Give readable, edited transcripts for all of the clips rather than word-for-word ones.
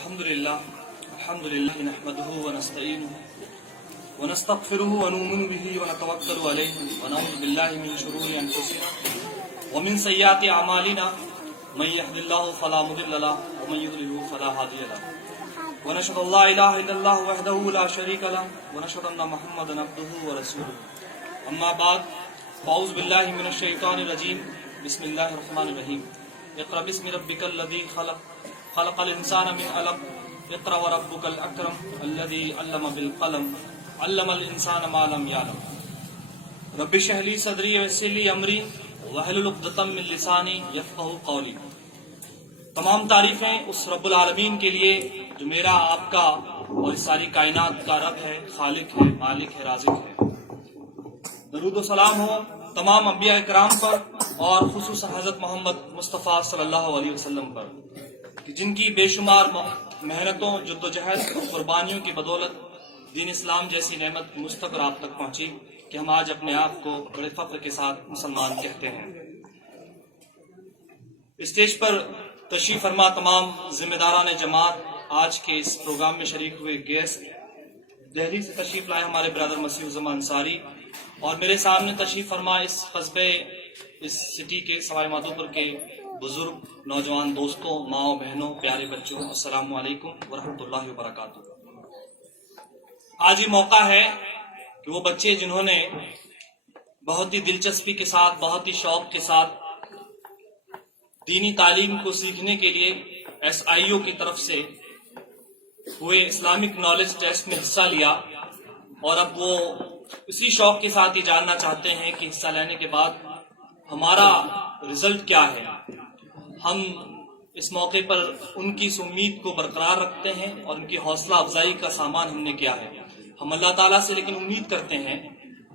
الحمد لله نحمده ونستعينه ونستغفره ونؤمن به ونتوكل عليه ونعوذ بالله من شرور انفسنا ومن سيئات اعمالنا من يهد الله فلا مضل له ومن يضلل فلا هادي له ونشهد ان لا اله الا الله وحده لا شريك له ونشهد ان محمدا عبده ورسوله اما بعد فاعوذ بالله من الشيطان الرجيم بسم الله الرحمن الرحيم اقرأ باسم ربك الذي خلق الانسان من علق اقرأ وربك الاکرم الذي علم بالقلم علم الانسان ما لم يعلم رب اشرح لي صدري ويسر لي امري واحلل عقدة من لساني يفقهوا قولي۔ تمام تعریفیں اس رب العالمین کے لیے جو میرا آپ کا اور اس ساری کائنات کا رب ہے، خالق ہے، مالک ہے، رازق ہے۔ درود و سلام ہو تمام انبیاء اکرام پر اور خصوصاً حضرت محمد مصطفیٰ صلی اللہ علیہ وسلم پر، جن کی بے شمار محنتوں، جدوجہد اور قربانیوں کی بدولت دین اسلام جیسی نعمت مجھ تک اور آپ تک پہنچی کہ ہم آج اپنے آپ کو بڑے فخر کے ساتھ مسلمان کہتے ہیں۔ اسٹیج پر تشریف فرما تمام ذمہ داران جماعت، آج کے اس پروگرام میں شریک ہوئے گیسٹ، دہلی سے تشریف لائے ہمارے برادر مسیح الزمان انصاری، اور میرے سامنے تشریف فرما اس قصبے، اس سٹی کے سوائے مادھوپور کے بزرگ، نوجوان دوستوں، ماؤں بہنوں، پیارے بچوں، السلام علیکم ورحمۃ اللہ وبرکاتہ۔ آج یہ موقع ہے کہ وہ بچے جنہوں نے بہت ہی دلچسپی کے ساتھ، بہت ہی شوق کے ساتھ دینی تعلیم کو سیکھنے کے لیے SIO کی طرف سے ہوئے اسلامک نالج ٹیسٹ میں حصہ لیا، اور اب وہ اسی شوق کے ساتھ یہ جاننا چاہتے ہیں کہ حصہ لینے کے بعد ہمارا رزلٹ کیا ہے۔ ہم اس موقع پر ان کی اس امید کو برقرار رکھتے ہیں اور ان کی حوصلہ افزائی کا سامان ہم نے کیا ہے۔ ہم اللہ تعالیٰ سے لیکن امید کرتے ہیں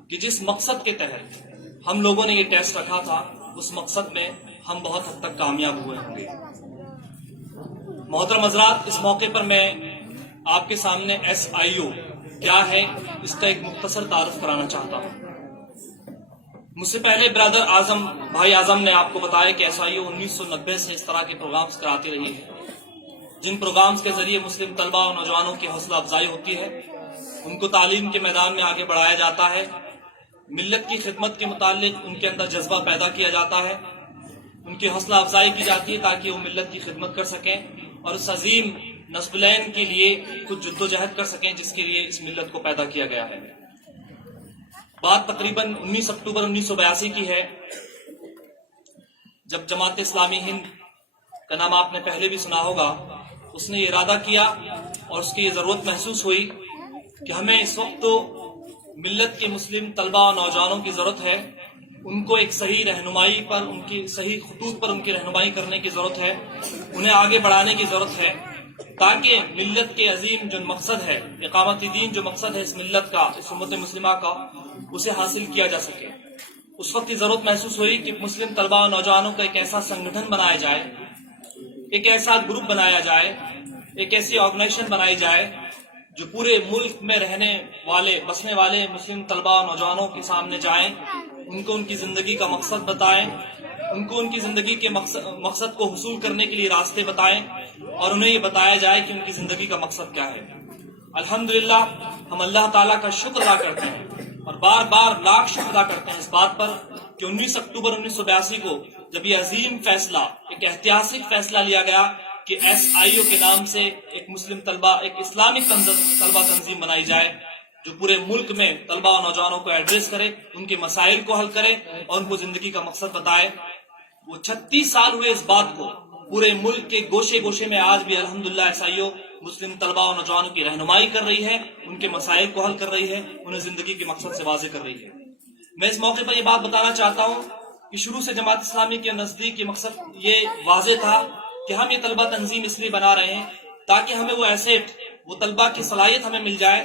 کہ جس مقصد کے تحت ہم لوگوں نے یہ ٹیسٹ رکھا تھا، اس مقصد میں ہم بہت حد تک کامیاب ہوئے ہوں گے۔ محترم حضرات، اس موقع پر میں آپ کے سامنے SIO کیا ہے اس کا ایک مختصر تعارف کرانا چاہتا ہوں۔ مجھ سے پہلے برادر بھائی اعظم نے آپ کو بتایا کہ SIO 1990 سے اس طرح کے پروگرامز کراتی رہی ہے، جن پروگرامز کے ذریعے مسلم طلبہ اور نوجوانوں کی حوصلہ افزائی ہوتی ہے، ان کو تعلیم کے میدان میں آگے بڑھایا جاتا ہے، ملت کی خدمت کے متعلق ان کے اندر جذبہ پیدا کیا جاتا ہے، ان کی حوصلہ افزائی کی جاتی ہے تاکہ وہ ملت کی خدمت کر سکیں اور اس عظیم نسبلین کے لیے کچھ جدوجہد کر سکیں جس کے لیے اس ملت کو پیدا کیا گیا ہے۔ بات تقریباً 19 اکتوبر 1982 کی ہے، جب جماعت اسلامی ہند کا نام آپ نے پہلے بھی سنا ہوگا، اس نے یہ ارادہ کیا اور اس کی یہ ضرورت محسوس ہوئی کہ ہمیں اس وقت تو ملت کے مسلم طلبہ اور نوجوانوں کی ضرورت ہے، ان کو ایک صحیح رہنمائی پر، ان کی صحیح خطوط پر ان کی رہنمائی کرنے کی ضرورت ہے، انہیں آگے بڑھانے کی ضرورت ہے تاکہ ملت کے عظیم جو مقصد ہے، اقامت دین جو مقصد ہے اس ملت کا، اس امت مسلمہ کا، اسے حاصل کیا جا سکے۔ اس وقت یہ ضرورت محسوس ہوئی کہ مسلم طلبہ و نوجوانوں کا ایک ایسا سنگٹھن بنایا جائے، ایک ایسا گروپ بنایا جائے، ایک ایسی آرگنائزیشن بنائی جائے جو پورے ملک میں رہنے والے، بسنے والے مسلم طلبہ و نوجوانوں کے سامنے جائیں، ان کو ان کی زندگی کا مقصد بتائیں، ان کو ان کی زندگی کے مقصد کو حصول کرنے کے لیے راستے بتائیں، اور انہیں یہ بتایا جائے کہ ان کی زندگی کا مقصد کیا ہے۔ الحمدللہ ہم اللہ تعالیٰ کا شکر ادا کرتے ہیں اور بار بار لاکھ شکر ادا کرتے ہیں اس بات پر کہ 19 اکتوبر 1982 کو جب یہ عظیم فیصلہ، ایک ایتہاسک فیصلہ لیا گیا کہ SIO کے نام سے ایک مسلم طلبہ، ایک اسلامک طلبہ تنظیم بنائی جائے جو پورے ملک میں طلبہ اور نوجوانوں کو ایڈریس کرے، ان کے مسائل کو حل کرے اور ان کو زندگی کا مقصد بتائے۔ وہ 36 سال ہوئے اس بات کو، پورے ملک کے گوشے گوشے میں آج بھی الحمدللہ SIO مسلم طلبہ اور نوجوانوں کی رہنمائی کر رہی ہے، ان کے مسائل کو حل کر رہی ہے، انہیں زندگی کے مقصد سے واضح کر رہی ہے۔ میں اس موقع پر یہ بات بتانا چاہتا ہوں کہ شروع سے جماعت اسلامی کے نزدیک یہ مقصد یہ واضح تھا کہ ہم یہ طلبہ تنظیم اس لیے بنا رہے ہیں تاکہ ہمیں وہ ایسیٹ، وہ طلبہ کی صلاحیت ہمیں مل جائے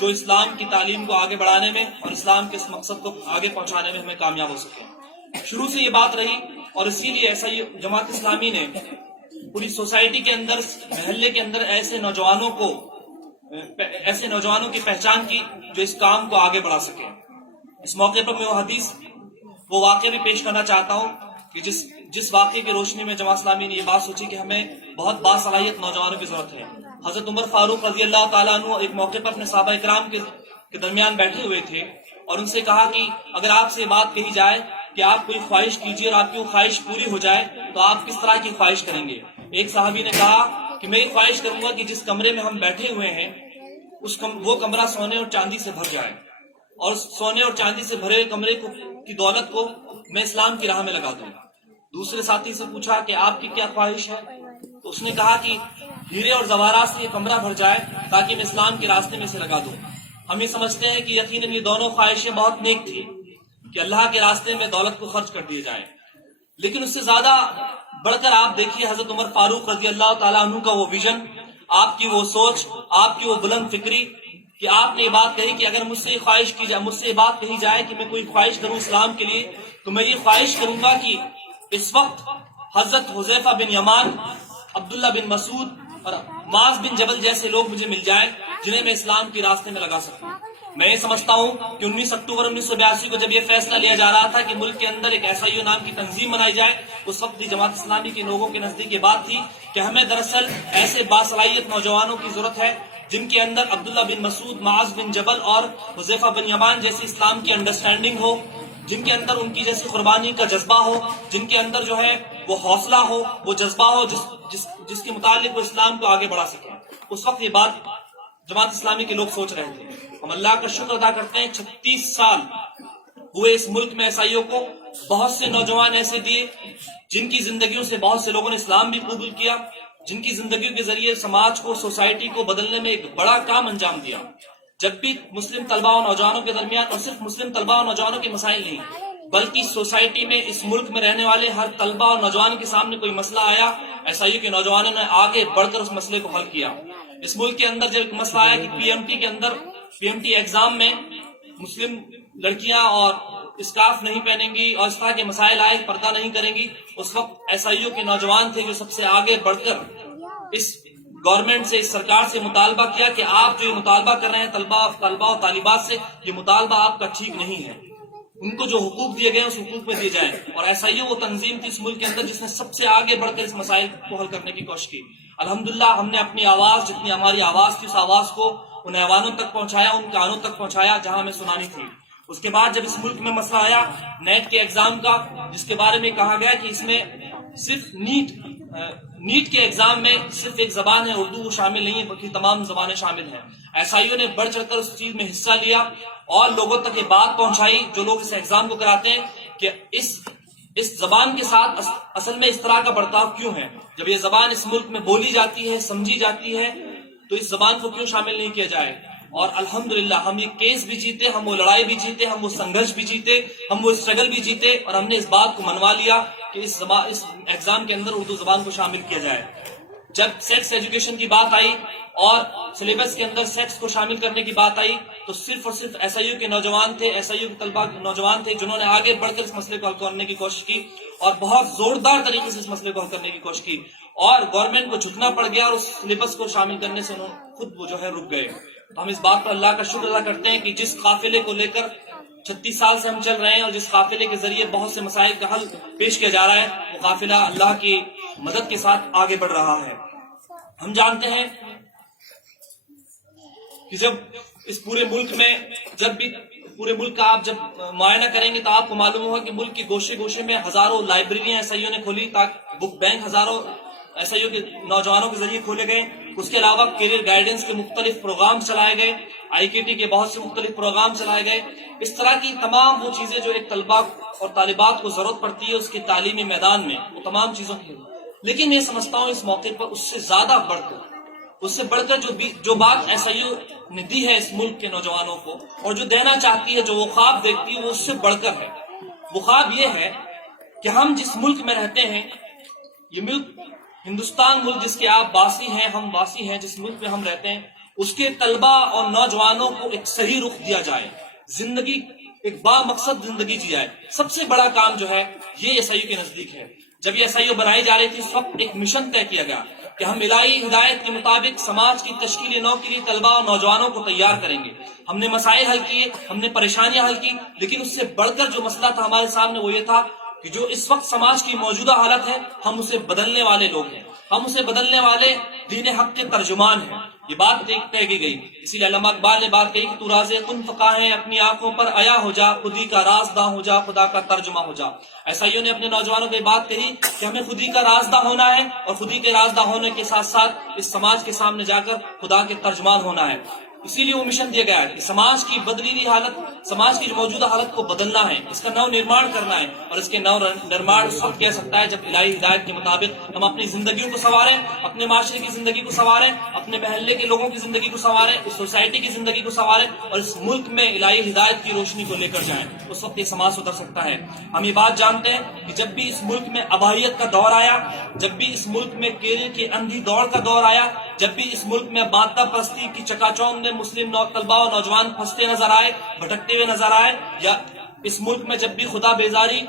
جو اسلام کی تعلیم کو آگے بڑھانے میں اور اسلام کے اس مقصد کو آگے پہنچانے میں ہمیں کامیاب ہو سکے۔ شروع سے یہ بات رہی اور اسی لیے جماعت اسلامی نے پوری سوسائٹی کے اندر، محلے کے اندر ایسے نوجوانوں کی پہچان کی جو اس کام کو آگے بڑھا سکے۔ اس موقع پر میں وہ واقعہ بھی پیش کرنا چاہتا ہوں کہ जिस वाक़े की रोशनी में जमात इस्लामी ने ये बात सोची कि हमें बहुत बासलाहियत नौजवानों की जरूरत है। हजरत उमर फारूक रजी अल्लाह ताला अन्हु एक मौके पर अपने सहाबा इकराम के दरमियान बैठे हुए थे और उनसे कहा कि अगर आपसे बात कही जाए कि आप कोई ख्वाहिश कीजिए और आपकी वो ख्वाहिश पूरी हो जाए तो आप किस तरह की ख्वाहिश करेंगे। एक साहबी ने कहा कि मैं ये ख्वाहिश करूंगा कि जिस कमरे में हम बैठे हुए हैं वो कमरा सोने और चांदी से भर जाए और सोने और चांदी से भरे कमरे की दौलत को मैं इस्लाम की राह में लगा दूं। दूसरे साथी से पूछा कि आपकी क्या ख्वाहिश है, तो उसने कहा कि हीरे और जवाहरात से ये कमरा भर जाए ताकि मैं इस्लाम के रास्ते में से लगा दूं। हम ये समझते हैं कि यकीनन ये दोनों ख्वाहिशें बहुत नेक थी कि अल्लाह के रास्ते में दौलत को खर्च कर दिए जाए, लेकिन उससे ज्यादा बढ़कर आप देखिए हजरत उमर फारूक रजी अल्लाह ताला अन्हु का वो विजन, आपकी वो सोच, आपकी वो बुलंद फिक्री कि आपने ये बात कही कि अगर मुझसे ख्वाहिश की जाए, मुझसे ये बात कही जाए कि मैं कोई ख्वाहिश करूं इस्लाम के लिए, तो मैं ये ख्वाहिश करूंगा कि इस वक्त हजरत हुज़ैफा बिन यमान, अब्दुल्ला बिन मसूद और माज बिन जबल जैसे लोग मुझे मिल जाए जिन्हें मैं इस्लाम के रास्ते में लगा सकूं। मैं ये समझता हूं कि 19 अक्टूबर 1982 को जब ये फैसला लिया जा रहा था कि मुल्क के अंदर एक SIU नाम की तंजीम बनाई जाए, उस वक्त भी जमात इस्लामी के लोगों के नजदीक ये बात थी कि हमें दरअसल ऐसे बासलाहियत नौजवानों की जरूरत है जिनके अंदर अब्दुल्ला बिन मसूद, माज बिन जबल और हुज़ैफा बिन यमान जैसी इस्लाम की अंडरस्टैंडिंग हो, जिनके अंदर उनकी जैसी कुर्बानी का जज्बा हो, जिनके अंदर जो है वो हौसला हो, वो जज्बा हो जिसके मुतालिक वो इस्लाम को आगे बढ़ा सके। उस वक्त ये बात जमात इस्लामी के लोग सोच रहे थे। हम अल्लाह का शुक्र अदा करते हैं 36 साल हुए इस मुल्क में SIO को, बहुत से नौजवान ऐसे दिए जिनकी जिंदगियों से बहुत से लोगों ने इस्लाम भी कबूल किया, जिनकी जिंदगियों के जरिए समाज को, सोसाइटी को बदलने में एक बड़ा काम अंजाम दिया। जब भी मुस्लिम तलबा और नौजवानों के दरमियान, और सिर्फ मुस्लिम तलबा और नौजवानों के मसाइल नहीं बल्कि सोसाइटी में, इस मुल्क में रहने वाले हर तलबा और नौजवान के सामने कोई मसला आया, SIO के नौजवानों ने आगे बढ़कर उस मसले को हल किया। इस मुल्क के अंदर जब एक मसला आया कि PMT के अंदर, PMT एग्जाम में मुस्लिम लड़कियां और स्कार्फ नहीं पहनेंगी और इस तरह के मसाइल आए, पर्दा नहीं करेंगी, उस वक्त SIO के नौजवान थे जो सबसे आगे बढ़कर इस गवर्नमेंट से, इस सरकार से मुतालबा किया कि आप जो ये मुतालबा कर रहे हैं तलबा और तालिबात से, ये मुतालबा आपका ठीक नहीं है, उनको जो हुकूक दिए गए उस हुकूक में दिए जाए। और SIO वो तंजीम थी इस मुल्क के अंदर जिसने सबसे आगे बढ़कर इस मसाइल को हल करने की कोशिश की। अल्हम्दुलिल्लाह हमने अपनी आवाज, जितनी हमारी आवाज थी, उस आवाज को उन ऐवानों तक पहुंचाया, उन कानों तक पहुंचाया जहां हमें सुनानी थी। उसके बाद जब इस मुल्क में मसला आया नेट के एग्जाम का, जिसके बारे में कहा गया कि इसमें सिर्फ नीट के एग्जाम में सिर्फ एक जबान है उर्दू, वो शामिल नहीं है, बाकी तमाम जबानें शामिल हैं। SIO ने बढ़ चढ़कर उस चीज में हिस्सा लिया और लोगों तक ये बात पहुंचाई जो लोग इस एग्जाम को कराते हैं कि इस जबान के साथ असल में इस तरह का बर्ताव क्यों है। जब ये जबान इस मुल्क में बोली जाती है, समझी जाती है, तो इस जबान को क्यों शामिल नहीं किया जाए। और अल्हम्दुलिल्लाह हम ये केस भी जीते, हम वो लड़ाई भी जीते, हम वो संघर्ष भी जीते, हम वो स्ट्रगल भी जीते और हमने इस बात को मनवा लिया कि इस एग्जाम के अंदर उर्दू जबान को शामिल किया जाए। जब सेक्स एजुकेशन की बात आई और सिलेबस के अंदर सेक्स को शामिल करने की बात आई, तो सिर्फ और सिर्फ SIO के नौजवान थे, SIO के तलबा नौजवान थे जिन्होंने आगे बढ़कर इस मसले को हल करने की कोशिश की और बहुत जोरदार तरीके से इस मसले को हल करने की कोशिश की। और गवर्नमेंट को झुकना पड़ गया और उस सिलेबस को शामिल करने से उन्होंने खुद वो जो है रुक गए। तो हम इस बात पर अल्लाह का शुक्र अदा करते हैं कि जिस काफिले को लेकर 36 साल से हम चल रहे हैं और जिस काफिले के जरिए बहुत से मसाइल का हल पेश किया जा रहा है, वो काफिला अल्लाह की मदद के साथ आगे बढ़ रहा है। हम जानते हैं कि जब इस पूरे मुल्क में, जब भी पूरे मुल्क का आप जब मुआयना करेंगे तो आपको मालूम होगा कि मुल्क के गोशे गोशे में हजारों लाइब्रेरियां SIO ने खोली, ताकि बुक बैंक हजारों SIO के नौजवानों के जरिए खोले गए। उसके अलावा करियर गाइडेंस के मुख्तलिफ प्रोग्राम चलाए गए, IKT के बहुत से मुख्तलिफ प्रोग्राम चलाए गए। इस तरह की तमाम वो चीजें जो एक तलबा और तालिबात को जरूरत पड़ती है उसके तालीमी मैदान में, वो तमाम चीजों की। लेकिन मैं समझता हूँ इस मौके पर उससे ज्यादा बढ़कर जो बात SIO ने दी है इस मुल्क के नौजवानों को और जो देना चाहती है, जो वो ख्वाब देखती है, वो उससे बढ़कर है। वो ख्वाब ये है कि हम जिस मुल्क में रहते हैं, ये मुल्क हिंदुस्तान मुल्क जिसके आप वासी हैं, हम वासी हैं, जिस मुल्क में हम रहते हैं, उसके तलबा और नौजवानों को एक सही रुख दिया जाए, जिंदगी एक बामकसद जिंदगी जी जाए। सबसे बड़ा काम जो है ये SIO के नजदीक है। जब ये SIO बनाई जा रही थी उस वक्त एक मिशन तय किया गया कि हम इलाही हिदायत के मुताबिक समाज की तश्कील नौ के लिए तलबा और नौजवानों को तैयार करेंगे। हमने मसाइल हल किए, हमने परेशानियां हल की, लेकिन उससे बढ़कर जो मसला था हमारे सामने वो ये था کہ جو اس وقت سماج کی موجودہ حالت ہے ہم اسے بدلنے والے لوگ ہیں، ہم اسے بدلنے والے دین حق کے ترجمان ہیں. یہ بات طے کی گئی. اسی لیے علامہ اقبال نے بات کہی کہ تو راز کن فقاہ ہے، اپنی آنکھوں پر عیا ہو جا، خودی کا رازداں ہو جا، خدا کا ترجمہ ہو جا. عیسائیوں نے اپنے نوجوانوں کو یہ بات کہی کہ ہمیں خودی کا رازداں ہونا ہے، اور خودی کے رازداں ہونے کے ساتھ ساتھ اس سماج کے سامنے جا کر خدا کے ترجمان ہونا ہے. اسی لیے وہ مشن دیا گیا ہے کہ سماج کی بدلی ہوئی حالت، سماج کی موجودہ حالت کو بدلنا ہے، اس کا نو نرمان کرنا ہے. اور اس کے نو نرمان اس وقت کہہ سکتا ہے جب الہی ہدایت کے مطابق ہم اپنی زندگیوں کو سنواریں، اپنے معاشرے کی زندگی کو سنواریں، اپنے محلے کے لوگوں کی زندگی کو سنواریں، اس سوسائٹی کی زندگی کو سنواریں، اور اس ملک میں الہی ہدایت کی روشنی کو لے کر جائیں. اس وقت یہ سماج سدھر سکتا ہے. ہم یہ بات جانتے ہیں کہ جب بھی اس ملک میں اباہیت کا دور آیا، جب بھی اس ملک میں کیریئر کی اندھی دوڑ کا دور آیا، جب بھی اس ملک میں مادہ پرستی کی چکا چوند میں مسلم طلباء و نوجوان پھنستے نظر آئے، بھٹکتے ہوئے نظر آئے، یا اس ملک میں جب بھی خدا بیزاری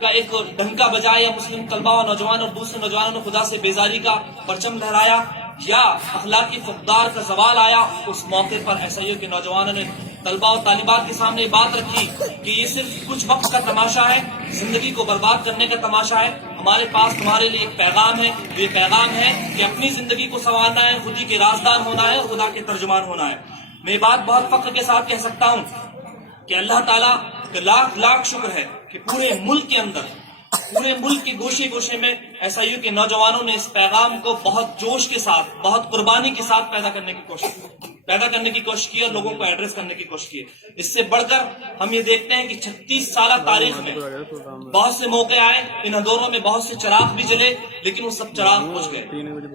کا ایک ڈنکا بجایا، یا مسلم طلباء و نوجوان اور دوسرے نوجوانوں نے خدا سے بیزاری کا پرچم لہرایا، یا اخلاقی فقدار کا زوال آیا، اس موقع پر عیسائیوں کے نوجوانوں نے طلباء و طالبات کے سامنے بات رکھی کہ یہ صرف کچھ وقت کا تماشا ہے، زندگی کو برباد کرنے کا تماشا ہے. ہمارے پاس تمہارے لیے ایک پیغام ہے، یہ پیغام ہے کہ اپنی زندگی کو سنوارنا ہے، خودی کے رازدار ہونا ہے اور خدا کے ترجمان ہونا ہے. میں یہ بات بہت فخر کے ساتھ کہہ سکتا ہوں کہ اللہ تعالیٰ کا لاکھ لاکھ شکر ہے کہ پورے ملک کے اندر، پورے ملک کے گوشے گوشے میں عیسائیوں کے نوجوانوں نے اس پیغام کو بہت جوش کے ساتھ، بہت قربانی کے ساتھ پیدا کرنے کی کوشش کی اور لوگوں کو ایڈریس کرنے کی کوشش کی. اس سے بڑھ کر ہم یہ دیکھتے ہیں کہ 36 سالہ تاریخ میں بہت سے موقع آئے، ان اندھیروں میں بہت سے چراغ بھی جلے، لیکن وہ سب چراغ بجھ گئے.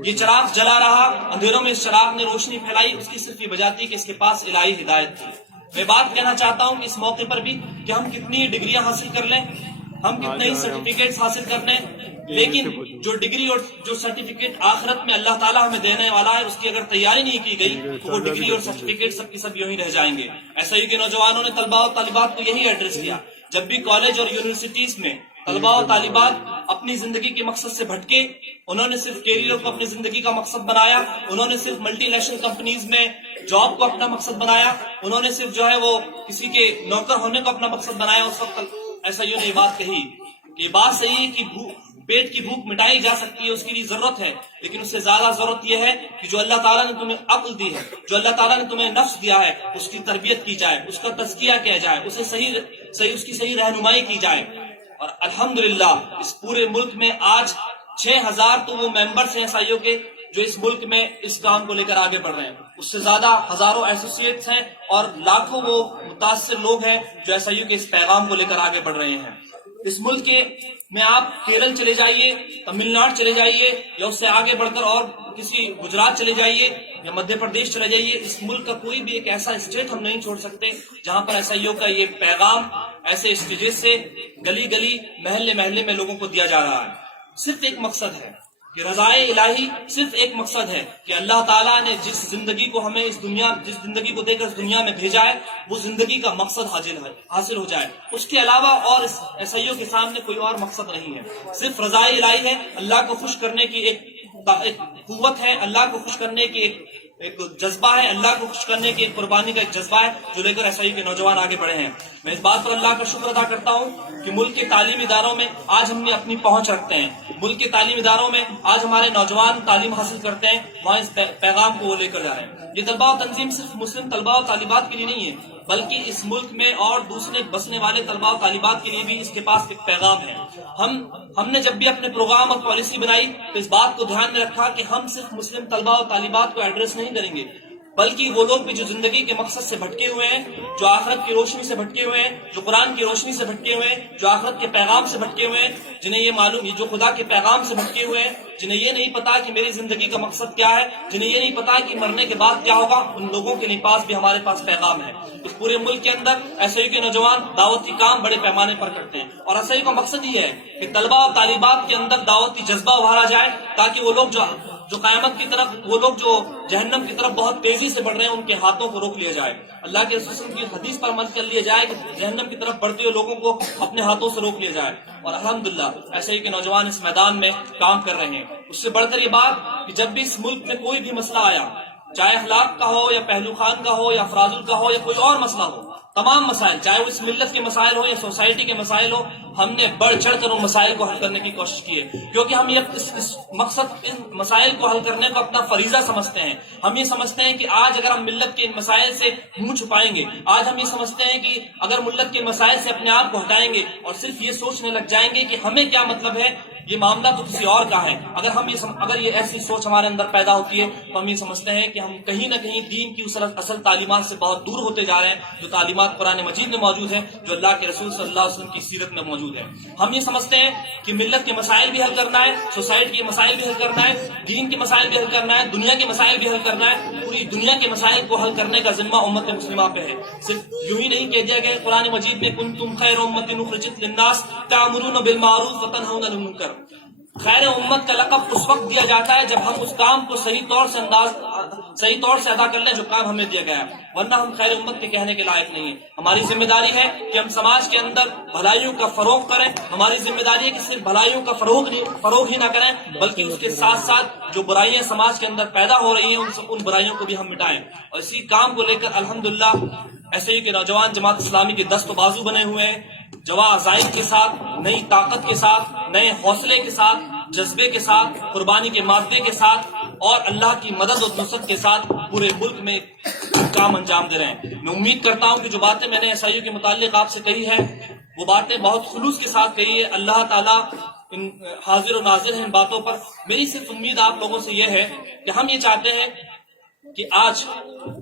یہ چراغ جلا رہا، اندھیروں میں اس چراغ نے روشنی پھیلائی، اس کی صرف یہ وجہ تھی کہ اس کے پاس الہی ہدایت تھی. میں بات کہنا چاہتا ہوں کہ اس موقع پر بھی کہ ہم کتنی ڈگریاں حاصل کر لیں، ہم کتنے ہی سرٹیفکیٹس حاصل کر لیں، لیکن جو ڈگری اور جو سرٹیفکیٹ آخرت میں اللہ تعالیٰ ہمیں دینے والا ہے، اس کی اگر تیاری نہیں کی گئی تو وہ ڈگری اور سرٹیفکیٹ سب کی سب یوں ہی رہ جائیں گے. عیسائیوں کے نوجوانوں نے طلباء و طالبات کو یہی ایڈریس کیا. جب بھی کالج اور یونیورسٹیز میں طلباء و طالبات اپنی زندگی کے مقصد سے بھٹکے، انہوں نے صرف کیریئر کو اپنی زندگی کا مقصد بنایا، انہوں نے صرف ملٹی نیشنل کمپنیز میں جاب کو اپنا مقصد بنایا، انہوں نے صرف جو ہے وہ کسی کے نوکر ہونے کو اپنا مقصد بنایا، اس وقت عیسائیوں نے یہ بات کہی کہ یہ بات صحیح ہے کہ پیٹ کی بھوک مٹائی جا سکتی ہے، اس کے لیے ضرورت ہے، لیکن اس سے زیادہ ضرورت یہ ہے کہ جو اللہ تعالیٰ نے تمہیں عقل دی ہے، جو اللہ تعالیٰ نے تمہیں نفس دیا ہے، اس کی تربیت کی جائے، اس کا تزکیہ کیا جائے، اسے صحیح اس کی صحیح رہنمائی کی جائے. اور الحمدللہ اس پورے ملک میں آج 6000 تو وہ ممبرس ہیں عیسائیوں کے جو اس ملک میں اس کام کو لے کر آگے بڑھ رہے ہیں. اس سے زیادہ ہزاروں ایسوسیٹس ہیں اور لاکھوں وہ متاثر لوگ ہیں جو عیسائیوں کے اس پیغام کو لے کر آگے بڑھ رہے ہیں. اس ملک کے میں آپ کیرل چلے جائیے، تمل ناڈو چلے جائیے، یا اس سے آگے بڑھ کر اور کسی گجرات چلے جائیے یا مدھیہ پردیش چلے جائیے، اس ملک کا کوئی بھی ایک ایسا اسٹیٹ ہم نہیں چھوڑ سکتے جہاں پر عیسائیوں کا یہ پیغام ایسے اسٹیجز سے گلی گلی محلے محلے میں لوگوں کو دیا جا رہا ہے. صرف ایک مقصد ہے کہ رضائے الہی، صرف ایک مقصد ہے کہ اللہ تعالیٰ نے جس زندگی کو ہمیں جس زندگی کو دے کر اس دنیا میں بھیجا ہے، وہ زندگی کا مقصد حاصل ہو جائے. اس کے علاوہ اور اس عیسائیوں کے سامنے کوئی اور مقصد نہیں ہے. صرف رضائے الہی ہے، اللہ کو خوش کرنے کی ایک قوت ہے، اللہ کو خوش کرنے کی ایک جذبہ ہے، اللہ کو خوش کرنے کی ایک قربانی کا ایک جذبہ ہے جو لے کر عیسائیوں کے نوجوان آگے بڑھے ہیں. میں اس بات پر اللہ کا شکر ادا کرتا ہوں کہ ملک کے تعلیمی اداروں میں آج ہم نے اپنی پہنچ رکھتے ہیں. ملک کے تعلیمی اداروں میں آج ہمارے نوجوان تعلیم حاصل کرتے ہیں، وہاں اس پیغام کو وہ لے کر جا رہے ہیں. یہ طلباء و تنظیم صرف مسلم طلباء و طالبات کے لیے نہیں ہے، بلکہ اس ملک میں اور دوسرے بسنے والے طلباء و طالبات کے لیے بھی اس کے پاس ایک پیغام ہے. ہم نے جب بھی اپنے پروگرام اور پالیسی بنائی تو اس بات کو دھیان میں رکھا کہ ہم صرف مسلم طلباء و طالبات کو ایڈریس نہیں کریں گے، بلکہ وہ لوگ بھی جو زندگی کے مقصد سے بھٹکے ہوئے ہیں، جو آخرت کی روشنی سے بھٹکے ہوئے ہیں، جو قرآن کی روشنی سے بھٹکے ہوئے ہیں، جو آخرت کے پیغام سے بھٹکے ہوئے ہیں، جنہیں یہ معلوم، جو خدا کے پیغام سے بھٹکے ہوئے ہیں، جنہیں یہ نہیں پتا کہ میری زندگی کا مقصد کیا ہے، جنہیں یہ نہیں پتا کہ مرنے کے بعد کیا ہوگا، ان لوگوں کے پاس بھی ہمارے پاس پیغام ہے. اس پورے ملک کے اندر عیسائیوں کے نوجوان دعوتی کام بڑے پیمانے پر کرتے ہیں، اور عیسائیوں کا مقصد یہ ہے کہ طلباء اور طالبات کے اندر دعوتی جذبہ ابھارا جائے تاکہ وہ لوگ جو قیامت کی طرف، وہ لوگ جو جہنم کی طرف بہت تیزی سے بڑھ رہے ہیں، ان کے ہاتھوں کو روک لیا جائے. اللہ کے رسول کی حدیث پر عمل کر لیا جائے کہ جہنم کی طرف بڑھتے ہوئے لوگوں کو اپنے ہاتھوں سے روک لیا جائے. اور الحمدللہ ایسے ہی کے نوجوان اس میدان میں کام کر رہے ہیں. اس سے بڑھ کر یہ بات کہ جب بھی اس ملک میں کوئی بھی مسئلہ آیا، چاہے اخلاق کا ہو یا پہلو خان کا ہو یا افراد کا ہو یا کوئی اور مسئلہ ہو، तमाम मसाइल, चाहे वो इस मिल्लत के मसाइल हो या सोसाइटी के मसाइल हो, हमने बढ़ चढ़ कर उन मसाइल को हल करने की कोशिश की है, क्योंकि हम ये इस मकसद, इन मसाइल को हल करने को अपना फरीजा समझते हैं। हम ये समझते हैं कि आज अगर हम मिल्लत के इन मसाइल से मुंह छुपाएंगे, आज हम ये समझते हैं कि अगर मिल्लत के मसाइल से अपने आप को हटाएंगे और सिर्फ ये सोचने लग जाएंगे कि हमें क्या मतलब है, ये मामला तो किसी और का है, अगर ये ऐसी सोच हमारे अंदर पैदा होती है तो हम ये समझते हैं कि हम कहीं ना कहीं दीन की उस असल तालीमात से बहुत दूर होते जा रहे हैं, जो तालीमात कुरान मजीद में मौजूद है, जो अल्लाह के रसूल सल्लल्लाहु अलैहि वसल्लम की सीरत में मौजूद है। हम ये समझते हैं कि मिल्लत के मसाइल भी हल करना है, सोसाइटी के मसाइल भी हल करना है, दीन के मसाइल भी हल करना है, दुनिया के मसाइल भी हल करना है। पूरी दुनिया के मसाइल को हल करने का जिम्मा उम्मत मुस्लिमा पे है। सिर्फ यूं ही नहीं कह दिया गया कुरान मजीद में, कुंतुम खैर उम्मतिन उखरिजत लिन्नास तामुरून बिल मारूफ व तनहौना अनिल मुनकर। खैर उम्मत का लक़ब उस वक्त दिया जाता है जब हम उस काम को सही तौर से अदा कर लें जो काम हमें दिया गया है, वरना हम खैर उम्मत के कहने के लायक नहीं है। हमारी जिम्मेदारी है कि हम समाज के अंदर भलाइयों का फरोग करें। हमारी जिम्मेदारी है कि सिर्फ भलाइयों का फरोग ही ना करें, बल्कि उसके साथ साथ जो बुराइयां समाज के अंदर पैदा हो रही हैं उन बुराइयों को भी हम मिटाएं। और इसी काम को लेकर अल्हम्दुलिल्लाह ऐसे ही के नौजवान जमात इस्लामी के दस्त बाजू बने हुए हैं, जवा अज़ाइम के साथ, नई ताकत के साथ, नए हौसले के साथ, जज्बे के साथ, कुर्बानी के मादे के साथ और अल्लाह की मदद और नुसरत के साथ पूरे मुल्क में काम अंजाम दे रहे हैं। मैं उम्मीद करता हूं कि जो बातें मैंने एसआईयू के मुताल्लिक आपसे कही है वो बातें बहुत खुलूस के साथ कही है। अल्लाह ताला इन हाजिर और नाजिर है इन बातों पर। मेरी सिर्फ उम्मीद आप लोगों से यह है कि हम ये चाहते हैं कि आज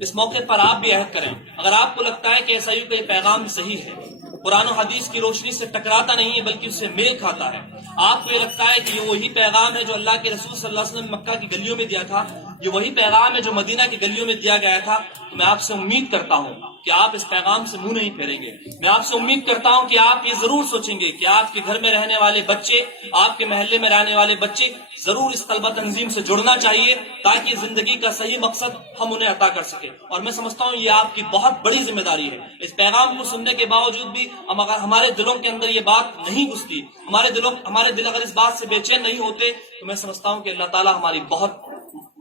इस मौके पर आप भी अहद करें। अगर आपको लगता है कि एसआईयू का ये पैगाम सही है, कुरान और हदीस की रोशनी से टकराता नहीं है बल्कि उससे मेल खाता है, आपको ये लगता है कि ये वही पैगाम है जो अल्लाह के रसूल सल्लल्लाहु अलैहि वसल्लम ने मक्का की गलियों में दिया था, ये वही पैगाम है जो मदीना की गलियों में दिया गया था, तो मैं आपसे उम्मीद करता हूँ कि आप इस पैगाम से मुंह नहीं फेरेंगे। मैं आपसे उम्मीद करता हूँ कि आप ये जरूर सोचेंगे कि आपके घर में रहने वाले बच्चे, आपके महल्ले में रहने वाले बच्चे जरूर इस तलबा तंजीम से जुड़ना चाहिए, ताकि जिंदगी का सही मकसद हम उन्हें अता कर सके। और मैं समझता हूँ ये आपकी बहुत बड़ी जिम्मेदारी है। इस पैगाम को सुनने के बावजूद भी अगर हमारे दिलों के अंदर ये बात नहीं घुसती, हमारे दिल अगर इस बात से बेचैन नहीं होते, तो मैं समझता हूँ कि अल्लाह ताला हमारी बहुत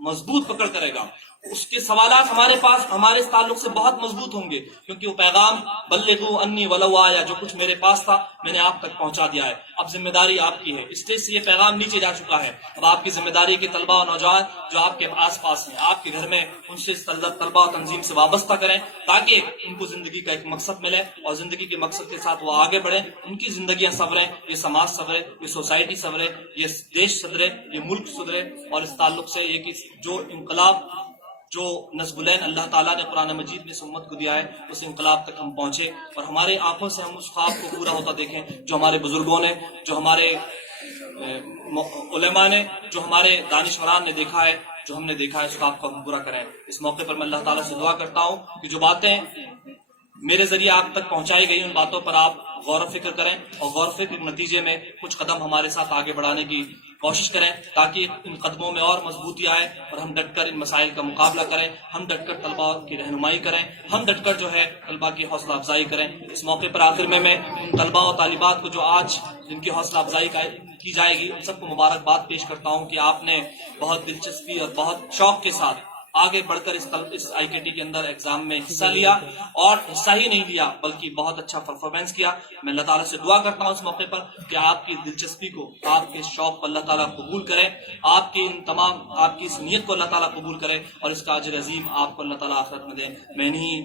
मजबूत पकड़ करेगा। उसके सवालात हमारे पास हमारे इस ताल्लुक से बहुत मजबूत होंगे, क्योंकि वो पैगाम बल्लिगू अन्नी वलौ आया, जो कुछ मेरे पास था मैंने आप तक पहुंचा दिया है। अब जिम्मेदारी आपकी है। स्टेज से ये पैगाम नीचे जा चुका है, अब आपकी जिम्मेदारी के तलबा और नौजवान जो आपके आस पास हैं, आपके घर में, उनसे तलबा और तंजीम से वाबस्ता करें, ताकि उनको जिंदगी का एक मकसद मिले और जिंदगी के मकसद के साथ वो आगे बढ़े, उनकी जिंदगियां संवरें, ये समाज संवरे, ये सोसाइटी संवरे, ये देश सुधरे, ये मुल्क सुधरे। और इस ताल्लुक से ये कि जो इनकलाब, जो नज़्बुलैन अल्लाह ताला ने कुरान मजीद में उम्मत को दिया है, उस इनकलाब तक हम पहुंचे और हमारे आंखों से हम उस ख्वाब को पूरा होता देखें जो हमारे बुजुर्गों ने, जो हमारे उलेमा ने, जो हमारे दानिशवरान ने देखा है, जो हमने देखा है, उस ख्वाब को हम पूरा करें। इस मौके पर मैं अल्लाह ताला से दुआ करता हूँ कि जो बातें मेरे जरिए आप तक पहुंचाई गई उन बातों पर आप गौर फिक्र करें और गौर फिक्र के नतीजे में कुछ कदम हमारे साथ आगे बढ़ाने की कोशिश करें, ताकि इन कदमों में और मजबूती आए और हम डटकर इन मसाइल का मुकाबला करें, हम डटकर तलबा की रहनुमाई करें, हम डटकर जो है तलबा की हौसला अफजाई करें। इस मौके पर आखिर में मैं उन तलबा और तालिबात को जो आज जिनकी हौसला अफजाई की जाएगी उन सबको मुबारकबाद पेश करता हूँ कि आपने बहुत दिलचस्पी और बहुत शौक के साथ आगे बढ़कर इस आईकेटी के अंदर एग्जाम में हिस्सा लिया, और हिस्सा ही नहीं लिया बल्कि बहुत अच्छा परफॉर्मेंस किया। मैं अल्लाह ताला से दुआ करता हूँ इस मौके पर कि आपकी दिलचस्पी को, आपके शौक को अल्लाह ताला कबूल करे, आपकी इस नीयत को अल्लाह ताला कबूल करे और इसका अजर अजीम आपको अल्लाह ताला आखिरत में दे। मैं इन्हीं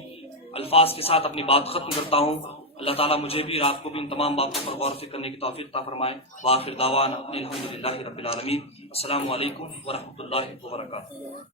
अल्फाज के साथ अपनी बात खत्म करता हूँ। अल्लाह ताला मुझे भी और आपको भी इन तमाम बातों पर गौर फिक्र करने की तौफीक अता फरमाए। वाखिर दावाना अल्हम्दुलिल्लाहि रब्बिल आलमीन। अस्सलामु अलैकुम व रहमतुल्लाहि व बरकातुहू।